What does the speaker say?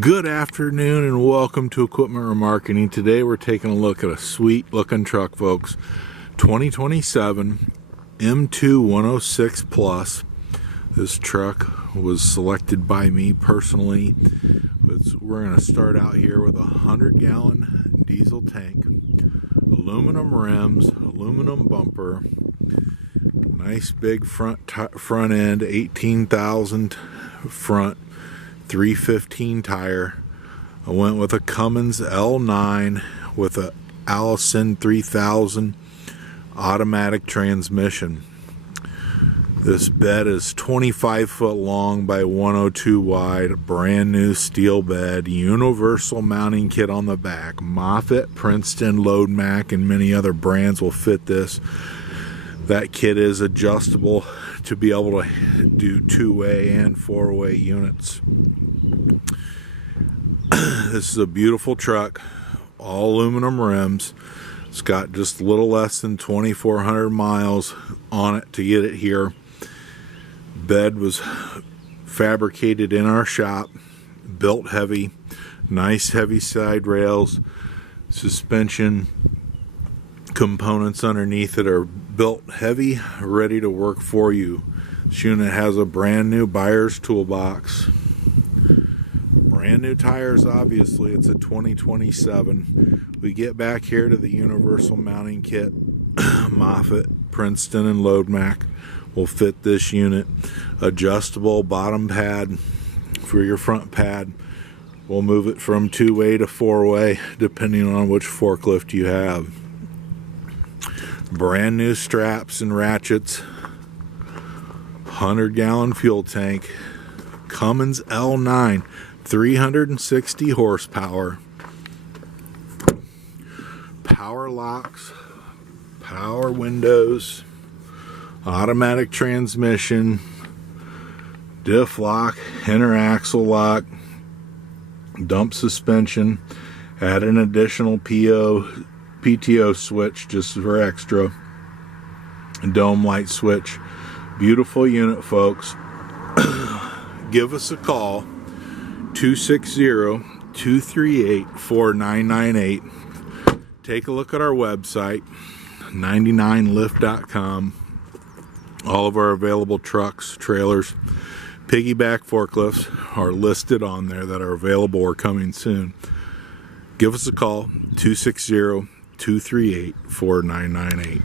Good afternoon and welcome to Equipment Remarketing. Today we're taking a look at a sweet looking truck, folks. 2027 M2 106 Plus. This truck was selected by me personally. We're going to start out here with a 100-gallon diesel tank, aluminum rims, aluminum bumper, nice big front end, 18,000 front, 315 tire. I went with a Cummins L9 with a Allison 3000 automatic transmission. This bed is 25 foot long by 102 wide, brand new steel bed, universal mounting kit on the back. Moffett, Princeton, Load Mac, and many other brands will fit this. That kit is adjustable to be able to do two-way and four-way units. This is a beautiful truck, all aluminum rims. It's got just a little less than 2,400 miles on it to get it here. Bed was fabricated in our shop, built heavy, nice heavy side rails, suspension components underneath it are built heavy, ready to work for you. This unit has a brand new buyer's toolbox. Brand new tires, obviously. It's a 2027. We get back here to the universal mounting kit. Moffett, Princeton, and Load Mac will fit this unit. Adjustable bottom pad for your front pad. We'll move it from two-way to four-way depending on which forklift you have. Brand new straps and ratchets. 100-gallon fuel tank. Cummins L9, 360 horsepower. Power locks, power windows, automatic transmission, diff lock, inner axle lock, dump suspension. Add an additional PTO switch just for extra. Dome light switch. Beautiful unit, folks. Give us a call, 260-238-4998. Take a look at our website, 99lift.com. All of our available trucks, trailers, Piggyback Forklifts are listed on there that are available or coming soon. Give us a call, 260-238-4998.